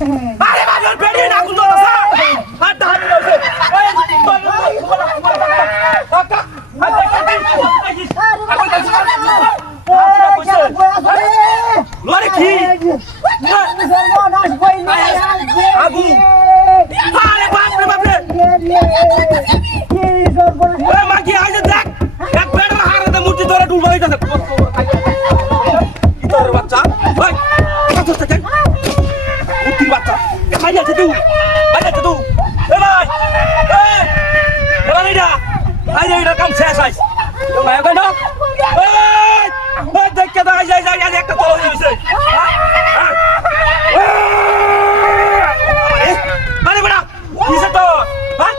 আরে বাবা বেরিয়ে না কুলো না আর দাঁড়ি রয়েছে লরে কি আগু আরে বাপ রে বাপ রে ওরে মাগি আইছে দেখ এক পেড় হারাতে মুটি ধরে ডুল বাইতাছে কি তোর বাচ্চা ওই কত থেকে মুটি বাচ্চা খাই যাচ্ছে তুই এ ভাই এবার এইটা আইরে এটা কাম শেষ আইস ভাই কেন ওই দেখকে দাঁড়াই যাই একটা তল হইছে আরে বড়া কিসে তো হ্যাঁ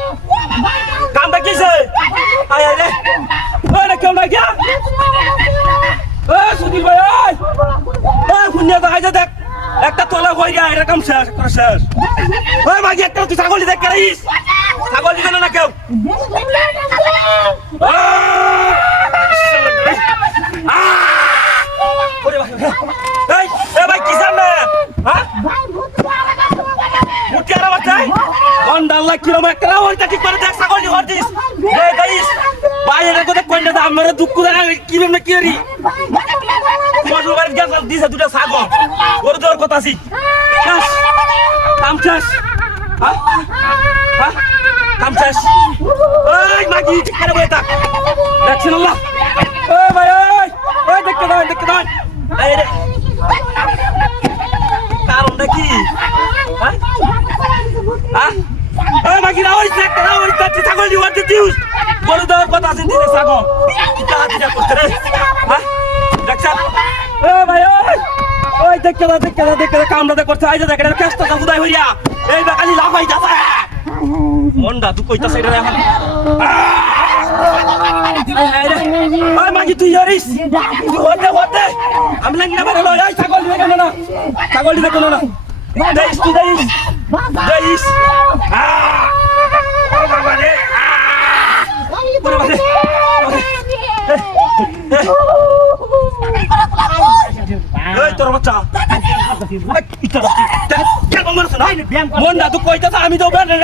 কামটা কিসে আয় রে ওই না কেউ না গিয়া ওই সুধীর ভাই ওই শুনিয়া দেখাই দেখ একটা তলা হয়ে যায় এরকম শেষ ওই মাগি একটা তুই ছাগল দেখ রাইস ছাগল দিবে না কেউ ভাই কি জানে হ্যাঁ মুটি আর বাচ্চাই অন্ডাল্লা কিরম একটা ওইটা ঠিক করে দেখ ছাগল দিয়ে দিস দেখিস ভাই এটা কথা কইনা দা আমারে দুঃখ দেখা কিরম না কি রি মজুর বাড়ি গ্যাস দিছে দুটো ছাগল ওর তোর কথা আছে কাম শেষ হ্যাঁ কাম শেষ ওই মাগি ঠিক করে বইতা দেখছেন আল্লাহ ওই ভাই ওই দেখতে দাও এই রে কারণটা কি হ্যাঁ ওই মাগি রাওই ছাগল দি ওয়াট দিউস বড় দেওয়ার কথা আছে দিনে ছাগল এটা হাতিটা করতে রে হ্যাঁ দেখছেন ওই ভাই ওই দেখতে দাও কামটা করতে আইজা দেখেন কেষ্ট কাকুদাই হইয়া এই বাকালি লাফাই যাবে মন্ডা তুই কইতাছ এটা এখন ওই মাগি তুই ইয়ারিস হতে আমি লাগি না বেরো এই ছাগল দিবে কেন না দেইস বাবা রে এই তোর বাচ্চা মন্ডা তুই কইতাছ আমি তো বের রে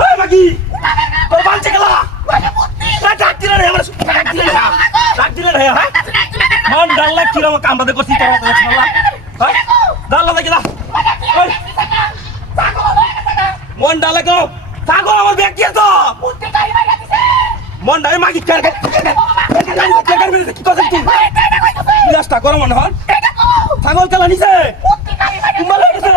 এই মাগি তোর বালছে গেলা ডাক দিলে রে আমার ডাক দিলে রে হ্যাঁ মন ডাল্লা কিরম কামবাদে করছিস তোর ছালা হ্যাঁ ডাল্লা দেখি না ওই মন ডালে গো ছাগল আমার ব্যাগ কি তো মন ডালে মাগি কার কি করছিস তুই লাস্টটা করো মন হন ছাগল চালা নিছে কুম্বাল নিছে